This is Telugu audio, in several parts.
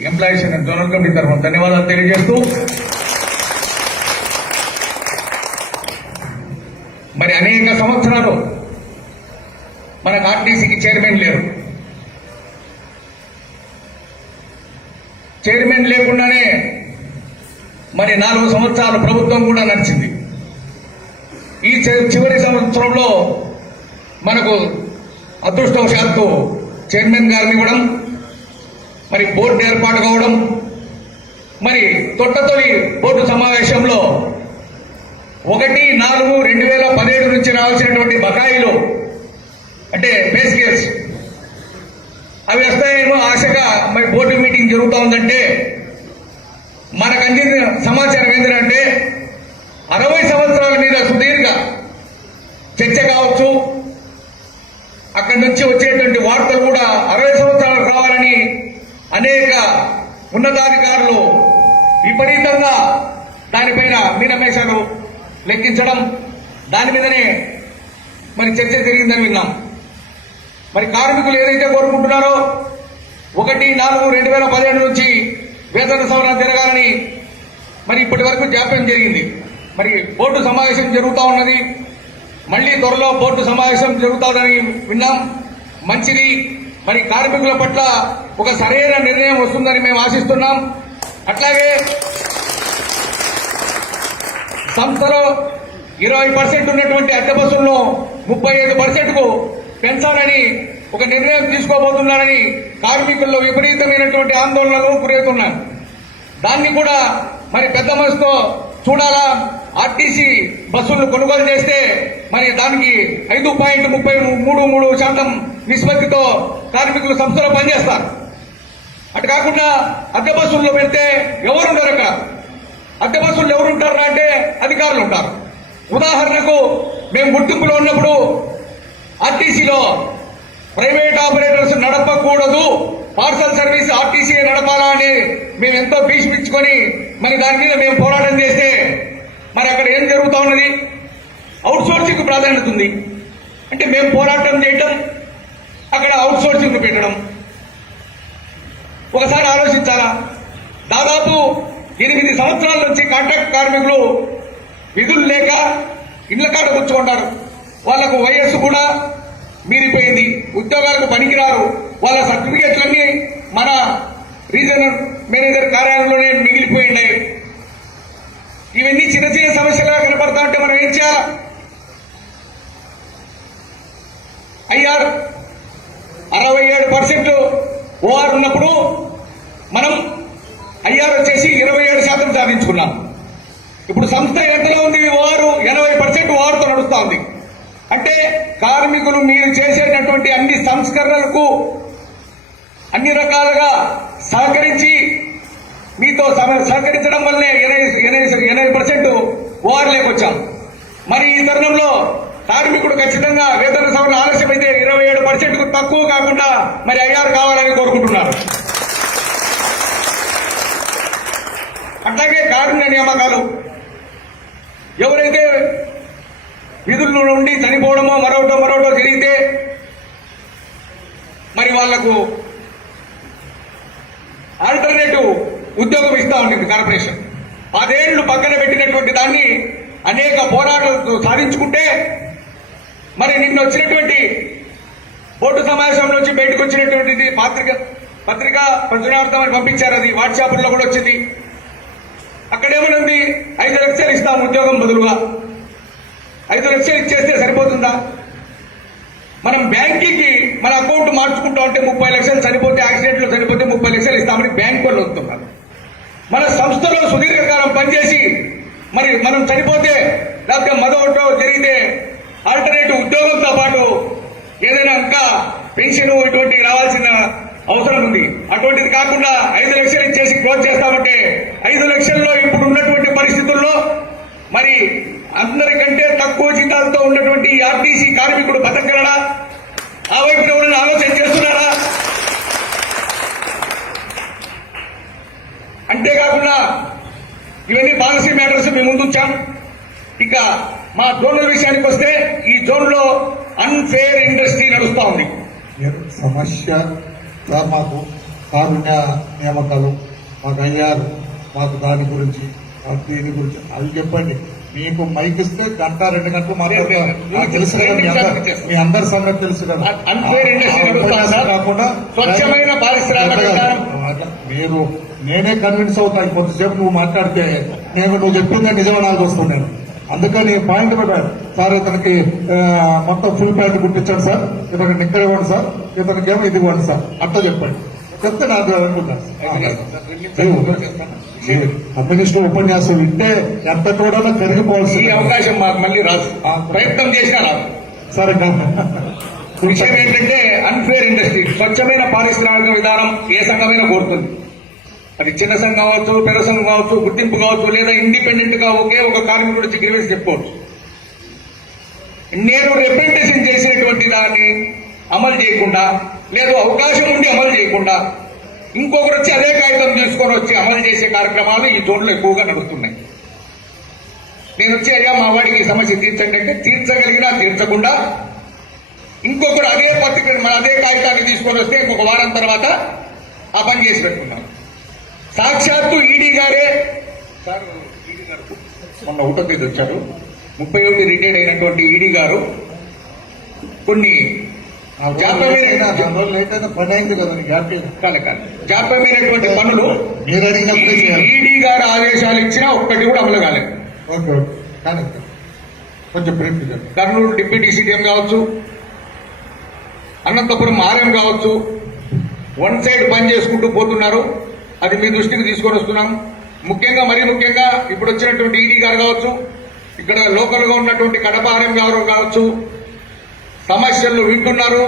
ఎంప్లాయీస్ జోనల్ కమిటీ తరఫున ధన్యవాదాలు తెలియజేస్తూ మరి అనేక సంవత్సరాలు మనకు ఆర్టీసీకి చైర్మన్ లేరు. చైర్మన్ లేకుండానే మరి 4 సంవత్సరాలు ప్రభుత్వం కూడా నడిచింది. ఈ చివరి సంవత్సరంలో మనకు అదృష్టవశాత్తు చైర్మన్ గారిని ఇవ్వడం, మరి బోర్డు ఏర్పాటు కావడం, మరి తొలి బోర్డు సమావేశంలో 1/4/2017 నుంచి రావాల్సినటువంటి బకాయిలు అంటే పే స్కేల్స్ అవి వస్తాయేమో ఆశగా మరి బోర్డు మీటింగ్ జరుగుతూ ఉందంటే మనకు అందిన సమాచారం ఏంటంటే 60 సంవత్సరాల మీద సుదీర్ఘ చర్చ కావచ్చు, అక్కడి నుంచి వచ్చేటువంటి వార్తలు కూడా 60 సంవత్సరాలు కావాలని అనేక ఉన్నతాధికారులు విపరీతంగా దానిపైన మీనమేషాలు లెక్కించడం, దాని మీదనే మరి చర్చ జరిగిందని విన్నాం. మరి కార్మికులు ఏదైతే కోరుకుంటున్నారో 1/4/2017 నుంచి వేతన సవరణ జరగాలని మరి ఇప్పటి వరకు జాప్యం జరిగింది. మరి బోర్డు సమావేశం జరుగుతూ ఉన్నది, మళ్లీ త్వరలో బోర్డు సమావేశం జరుగుతుందని విన్నాం. మంచిది. మరి కార్మికుల పట్ల ఒక సరైన నిర్ణయం వస్తుందని మేము ఆశిస్తున్నాం. అట్లాగే సంస్థలో 20% ఉన్నటువంటి అద్దె బస్సుల్లో 35%కు పెంచాలని ఒక నిర్ణయం తీసుకోబోతున్నారని కార్మికుల్లో విపరీతమైనటువంటి ఆందోళనలు గురవుతున్నాయి. దాన్ని కూడా మరి పెద్ద మనసుతో చూడాలా. ఆర్టీసీ బస్సులను కొనుగోలు చేస్తే మరి దానికి 5.33% నిష్పత్తితో కార్మికులు సంస్థలో పనిచేస్తారు. అటు కాకుండా అద్దె బస్సుల్లో పెడితే ఎవరుంటారు? అక్కడ అద్దె బస్సులు ఎవరుంటారు అంటే అధికారులు ఉంటారు. ఉదాహరణకు మేము గుర్తింపులో ఉన్నప్పుడు ఆర్టీసీలో ప్రైవేట్ ఆపరేటర్స్ నడపకూడదు, పార్సల్ సర్వీస్ ఆర్టీసీ నడపాలా అని మేము ఎంతో భీష్మించుకొని మరి దాని మీద మేము పోరాటం చేస్తే మరి అక్కడ ఏం జరుగుతూ ఉన్నది? అవుట్ సోర్సింగ్ ప్రాధాన్యత ఉంది. అంటే మేము పోరాటం చేయటం, అక్కడ అవుట్ సోర్సింగ్ పెట్టడం. ఒకసారి ఆలోచించాలా. దాదాపు 8 సంవత్సరాల నుంచి కాంట్రాక్ట్ కార్మికులు విధులు లేక ఇళ్ల కాడ కూర్చుకుంటారు. వాళ్లకు వయస్సు కూడా మీరిపోయింది, ఉద్యోగాలకు పనికిరారు. వాళ్ళ సర్టిఫికెట్లన్నీ మన రీజనల్ మేనేజర్ కార్యాలయంలోనే మిగిలిపోయినాయి. ఇవన్నీ చిన్న చిన్న సమస్యలుగా కనపడతా ఉంటే మనం ఏం చేయాలి? ఐఆర్ 67% ఓఆర్ ఉన్నప్పుడు మనం ఐఆర్ వచ్చేసి 27% సాధించుకున్నాం. ఇప్పుడు సంస్థ ఎంతలో ఉంది? ఓఆర్ 80% ఓఆర్తో నడుస్తా ఉంది. అంటే కార్మికులు మీరు చేసేటటువంటి అన్ని సంస్కరణలకు అన్ని రకాలుగా సహకరించి మీతో సహకరించడం వల్లనే 80% ఓఆర్ లేకొచ్చాం. మరి ఈ తరుణంలో కార్మికుడు ఖచ్చితంగా వేతన సవరణ ఆలస్యమైతే 27%కు తక్కువ కాకుండా మరి ఐఆర్ కావాలని కోరుకుంటున్నారు. అట్లాగే కారుణ్య నియామకాలు, ఎవరైతే విధుల నుండి చనిపోవడమో మరొకటో జరిగితే మరి వాళ్లకు ఆల్టర్నేటివ్ ఉద్యోగం ఇస్తా ఉంటుంది కార్పొరేషన్. 10 ఏళ్లు పక్కన పెట్టినటువంటి దాన్ని అనేక పోరాటాలు సాధించుకుంటే మరి నిన్న వచ్చినటువంటి బోర్డు సమావేశం నుంచి బయటకు వచ్చినటువంటిది పత్రిక ప్రచురణార్థమని పంపించారు. అది వాట్సాప్లో కూడా వచ్చింది. అక్కడేమనుంది? 5 లక్షలు ఇస్తాం ఉద్యోగం బదులుగా. 5 లక్షలు ఇచ్చేస్తే సరిపోతుందా? మనం బ్యాంకుకి మన అకౌంట్ మార్చుకుంటా ఉంటే 30 లక్షలు చనిపోతే, యాక్సిడెంట్లు చనిపోతే 30 లక్షలు ఇస్తామని బ్యాంకు వాళ్ళు వస్తున్నారు. మన సంస్థలో సుదీర్ఘకాలం పనిచేసి మరి మనం చనిపోతే లేకపోతే మరొకటో జరిగితే ఆల్టర్నేటివ్ ఉద్యోగంతో పాటు ఏదైనా ఇంకా పెన్షన్ ఇటువంటివి రావాల్సిన అవసరం ఉంది. అటువంటిది కాకుండా 5 లక్షలు ఇచ్చేసి క్లోజ్ చేస్తామంటే 5 లక్షల్లో ఇప్పుడు ఉన్నటువంటి పరిస్థితుల్లో మరి అందరికంటే తక్కువ జీతాలతో ఉన్నటువంటి ఆర్టీసీ కార్మికుడు బతకగలడా? ఆ వైపు ఎవరైనా ఆలోచన చేస్తున్నారా? అంతేకాకుండా ఇవన్నీ పాలసీ మ్యాటర్స్ మేము ముందుంచాం. ఇక మా జోన్ల విషయానికి వస్తే ఈ జోన్ లో అన్ఫేర్ ఇండస్ట్రీ నడుస్తా ఉంది. సమస్య మాకు కారుణ్య నియామకాలు మాకు అయ్యారు, మాకు దాని గురించి మాకు దీని గురించి అవి చెప్పండి. మీకు మైక్ ఇస్తే గంట 2 గంటలు మాట్లాడతారు. నాకు తెలుసు కదా, మీ అందరి సంగతి తెలుసు కదా. అన్ఫేర్ ఇండస్ట్రీ నడుస్తుందా సార్? కాకుండా స్వచ్ఛమైన పారిశ్రామిక విధానం. అట్లా మీరు నేనే కన్విన్స్ అవుతాను. కొద్దిసేపు నువ్వు మాట్లాడితే నువ్వు చెప్పిందే నిజమనాల్సి వస్తున్నాను. అందుకని పాయింట్ పెట్టాను సార్. ఇతనికి మొత్తం ఫుల్ ప్యాంట్ కుట్టించండి సార్, ఇతనికి నిక్కర్ ఇవ్వండి సార్, ఇతనికి ఏమో ఇది ఇవ్వండి సార్, అట్లా చెప్పండి. చెప్తే నాకు అనుకుంటాను. కమ్యూనిస్టు ఉపన్యాసం వింటే ఎంత కూడా ఈ పెరిగిపోవాల్సి అవకాశం మాకు మళ్ళీ రాదు. ప్రయత్నం చేసినా రాదు. సరే విషయం ఏంటంటే అన్ఫేర్ ఇండస్ట్రీ, స్వచ్ఛమైన పారిశ్రామిక విధానం ఏ సంఘమైనా కోరుతుంది. అది చిన్న సంఘం కావచ్చు, పెద్ద సంఘం కావచ్చు, గుర్తింపు కావచ్చు, లేదా ఇండిపెండెంట్ గా ఒకే ఒక కార్మికుడు గ్రీవెన్స్ చెప్పుకోవచ్చు. నేను రిప్రజెంటేషన్ చేసినటువంటి దాన్ని అమలు చేయకుండా, లేదు అవకాశం ఉండి అమలు చేయకుండా ఇంకొకరు వచ్చి అదే కాగితం తీసుకొని వచ్చి అమలు చేసే కార్యక్రమాలు ఈ జోన్లో ఎక్కువగా నడుస్తున్నాయి. నేను వచ్చి అయ్యా మా వాడికి ఈ సమస్య తీర్చండి అంటే తీర్చగలిగినా తీర్చకుండా ఇంకొకరు అదే పత్రిక అదే కాగితాన్ని తీసుకొని వస్తే ఇంకొక వారం తర్వాత ఆ పని చేసి పెట్టుకున్నాం. సాక్షాత్తు ఈడీ గారే సార్, ఈడీ గారు మొన్న ఒకటో తేదీ వచ్చారు. 31 రిటైర్డ్ అయినటువంటి ఈడీ గారు కొన్ని జాప్యమైనటువంటి పనులు మీరు అడిగినప్పుడు ఈడీ గారు ఆదేశాలు ఇచ్చినా ఒక్కటి కూడా అమలు కాలేదు. ఓకే కానీ కొంచెం బ్రీఫ్ కర్నూలు డిప్యూటీ సీఎం కావచ్చు, అనంతపురం ఆర్ఎం కావచ్చు, వన్ సైడ్ పని చేసుకుంటూ పోతున్నారు. అది మీ దృష్టికి తీసుకొని వస్తున్నాం. ముఖ్యంగా మరీ ముఖ్యంగా ఇప్పుడు వచ్చినటువంటి ఈడీ గారు కావచ్చు, ఇక్కడ లోకల్ గా ఉన్నటువంటి కడప ఆర్ఎం గారు కావచ్చు, సమస్యలు వింటున్నారు.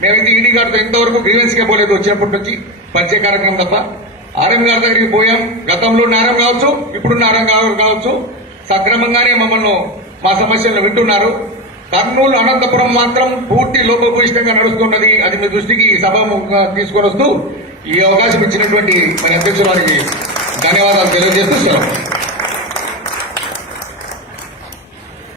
మేమైతే ఈడీ గారితో ఇంతవరకు గ్రీవెన్స్ కే పోలేదు వచ్చినప్పటి నుంచి, పరిచయ కార్యక్రమం తప్ప. ఆర్ఎం గారి దగ్గరికి పోయాం. గతంలో ఆర్ఎం కావచ్చు, ఇప్పుడున్న ఆర్ఎం గారు కావచ్చు, సక్రమంగానే మమ్మల్ని మా సమస్యలను వింటున్నారు. కర్నూలు అనంతపురం మాత్రం పూర్తి లోపభూయిష్టంగా నడుస్తున్నది. అది మీ దృష్టికి సభాముఖంగా తీసుకొని వస్తూ ఈ అవకాశం ఇచ్చినటువంటి మన అధ్యక్షురానికి ధన్యవాదాలు తెలియజేస్తూ